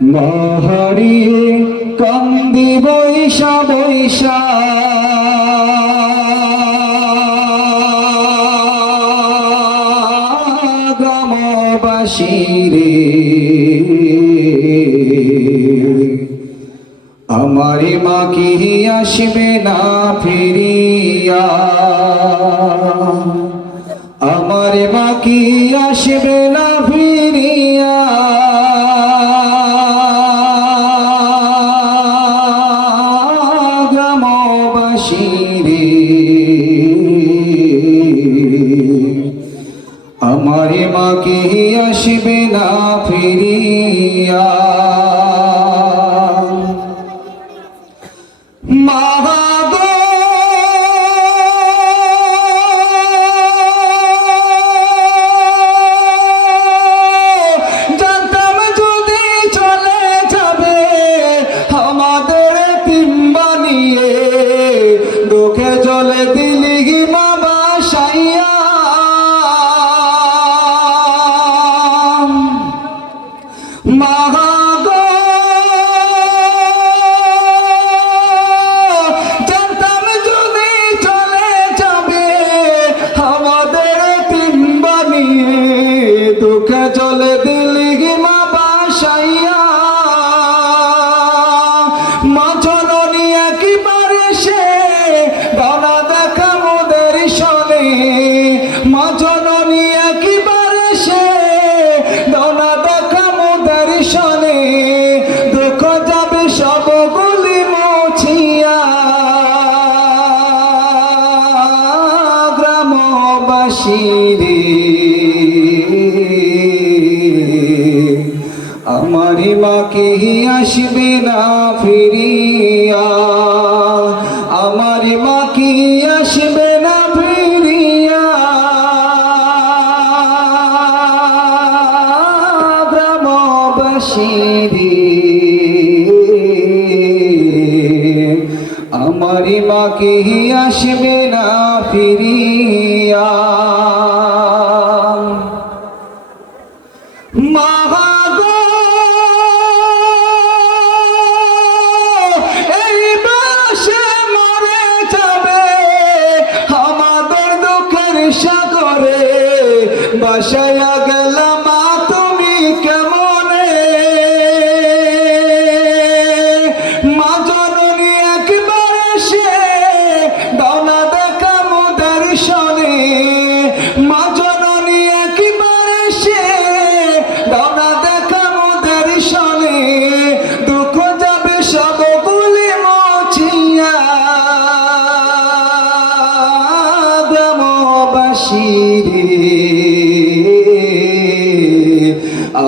মা হারিয়ে কান্দি বৈশা বৈশা গ্রামবাসী রে, আমার মা কি আসবে না ফিরিয়া, আমার মা কি আসবে না ফিরিয়া, গ্রামবাসী রে, আমার মা কি আসবে না ফিরিয়া। মা গো জানতাম যদি চলে যাবে আমাদের এতিম বানিয়ে, দুঃখে জলে দিলি মা বাসাইয়া। মা দুঃখে চলে দিলি মা বাসাইয়া, মা জননী একেবারে সে ডানা দেখা মোদের সনে, মা জননী একেবারে সে ডানা দেখা মোদের সনে, দুঃখ যাবে সবগুলি মুছিয়া, গ্রামবাসী রে, আমার মা কি আসবে না ফিরিয়া, আমার মা কি আসবে না ফিরিয়া, গ্রামবাসী রে, আমার মা কি আসবে না ফিরিয়া। মা গো এই বাসে মরে যাবে আমাদের দুঃখের সাগরে, বাসায়া গেলাম মা তুমি কেমনে, মা জননী একবারে সে ডানা দেখা মোদের সনে, মা জননী একবারে সে ডানা দেখা মোদের সনে, দুঃখ যাবে সবগুলি মুছিয়া, গ্রামবাসী রে,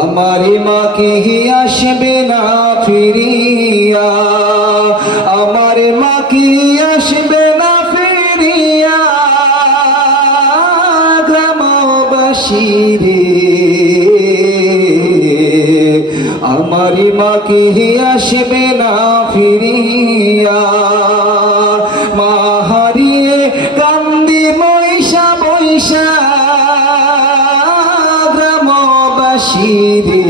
আমার মা কি আসবে না ফিরিয়া, আমার মা কি আসবে না ফিরিয়া, গ্রামবাসী রে, আমার মা কি আসবে না ফিরিয়া। মা হারিয়ে কান্দি বৈশা বৈশা গ্রামবাসী রে,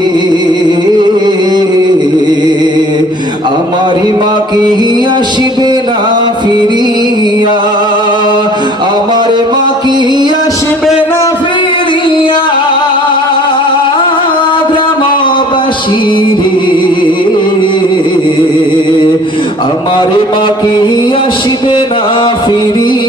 আমার মা কি আসবে না ফিরিয়া, আমার মা কি আসবে না ফিরিয়া, গ্রামবাসী রে, আমার মা কি আসবে না ফিরিয়া।